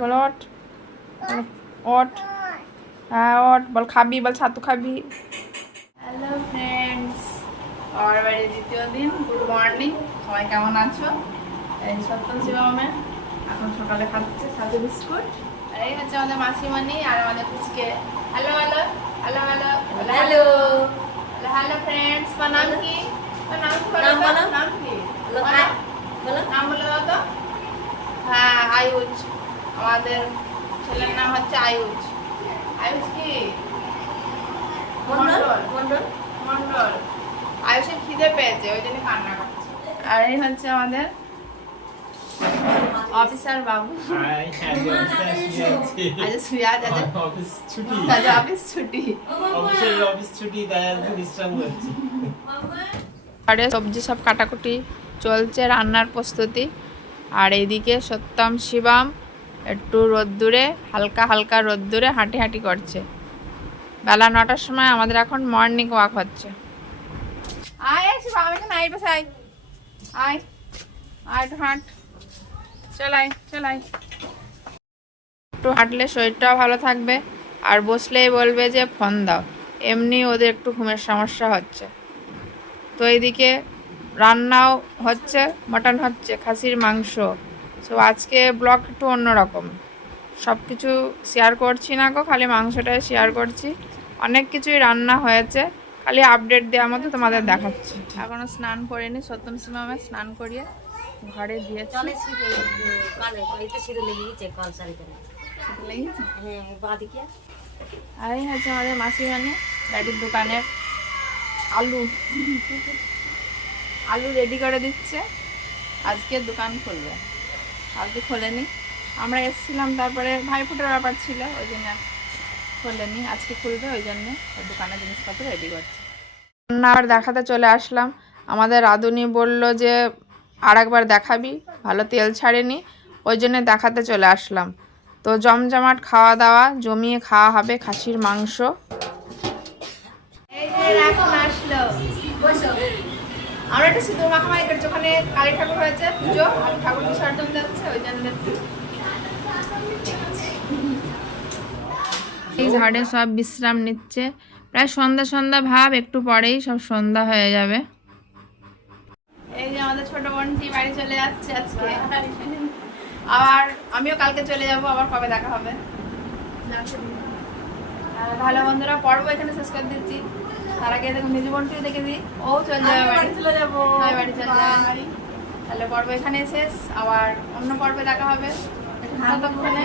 বল ওঠ, ওঠ, হ্যাঁ ওঠ, বল খাবি, বল ছাতু খাবি। হ্যালো ফ্রেন্ডস, আমার বাড়ির দ্বিতীয় দিন। গুড মর্নিং, সবাই কেমন আছো? এই সত্যম শিবমের এখন সকালে খাচ্ছে ছাতু বিস্কুট। আর এই হচ্ছে আমাদের মাসিমণি আর আমাদের পুচকে। Hello hello hello hello hello hello friends. তোমার নাম কি? তোমার নাম কি? নাম কি? নাম বলে দাও তো। হ্যাঁ আয়ুষ, আমাদের ছেলের নাম হচ্ছে আয়ুষ। আয়ুষ কি? মন্ডল। মন্ডল মন্ডল। আয়ুষের খিদে পেয়েছে, ওই জন্য কান্না করছে। আর এই হচ্ছে আমাদের অফিসার বাবু। আজ অফিস ছুটি, আজ অফিস ছুটি, অফিস ছুটি, তাই আজ বিশ্রাম করছি। আরে সবজি সব কাটাকুটি চলছে, রান্নার প্রস্তুতি। আর এইদিকে সত্যম শিবম একটু রোদ্দুরে, হালকা হালকা রোদ্দুরে হাঁটি হাঁটি করছে। বেলা 9টার সময় আমাদের এখন মর্নিং ওয়াক হচ্ছে। আয় শিবম, আমি এখানে আই, পাশে আয়, আয় আয় একটু হাঁট, চলাই চলাই। একটু হাঁটলে শরীরটাও ভালো থাকবে, আর বসলেই বলবে যে ফোন দাও। এমনি ওদের একটু ঘুমের সমস্যা হচ্ছে। তো এইদিকে রান্নাও হচ্ছে, মটন হচ্ছে, খাসির মাংস। সো আজকে ব্লগ একটু অন্যরকম, সব কিছু শেয়ার করছি না গো, খালি মাংসটাই শেয়ার করছি। অনেক কিছুই রান্না হয়েছে, খালি আপডেট দেওয়ার মতো তোমাদের দেখাচ্ছি। এখনও স্নান করিনি, সত্যম সিমামে স্নান করিয়ে ঘরে দিয়েছি। আর এই হচ্ছে আমাদের মাসিমণি, ড্যাডির দোকানের আলু আলু রেডি করে দিচ্ছে। আজকে দোকান খুলবে, কালকে খোলেনি। আমরা এসেছিলাম, তারপরে ভাইফোঁটার ব্যাপার ছিল, ওই জন্য খোলেনি। আজকে খুলবে, ওই জন্যে দোকানের জিনিসপত্র রেডি করছে। রান্না আবার দেখাতে চলে আসলাম। আমাদের রাঁধুনি বলল যে আর একবার দেখাবি, ভালো তেল ছাড়েনি, ওই জন্যে দেখাতে চলে আসলাম। তো জমজমাট খাওয়া দাওয়া, জমিয়ে খাওয়া হবে খাসির মাংস। এই যে এখন আসলো, আমরা একটা সিঁদুর মাখামাখি করছি, ওখানে কালী ঠাকুর হয়েছে পুজো, আর ঠাকুর বিসর্জন যাচ্ছে, ওই জন্য এই ঝাড়ে সব বিশ্রাম নিচ্ছে। প্রায় সন্ধ্যা সন্ধ্যা ভাব, একটু পরেই সব সন্ধ্যা হয়ে যাবে। এই যে আমাদের ছোট বোনটি বাড়ি চলে যাচ্ছে আজকে, আবার আমিও কালকে চলে যাব, আবার কবে দেখা হবে। ভালো বন্ধুরা, পর্ব এখানে শেষ করে দিচ্ছি। তার আগে দেখুন নিজু বোনটিও দেখে দিই, ও চলে যাবে বাড়ি, চলে যাবো, বাড়ি চলে যাবে। তাহলে পর্ব এখানে শেষ, আবার অন্য পর্বে দেখা হবে। ততক্ষণে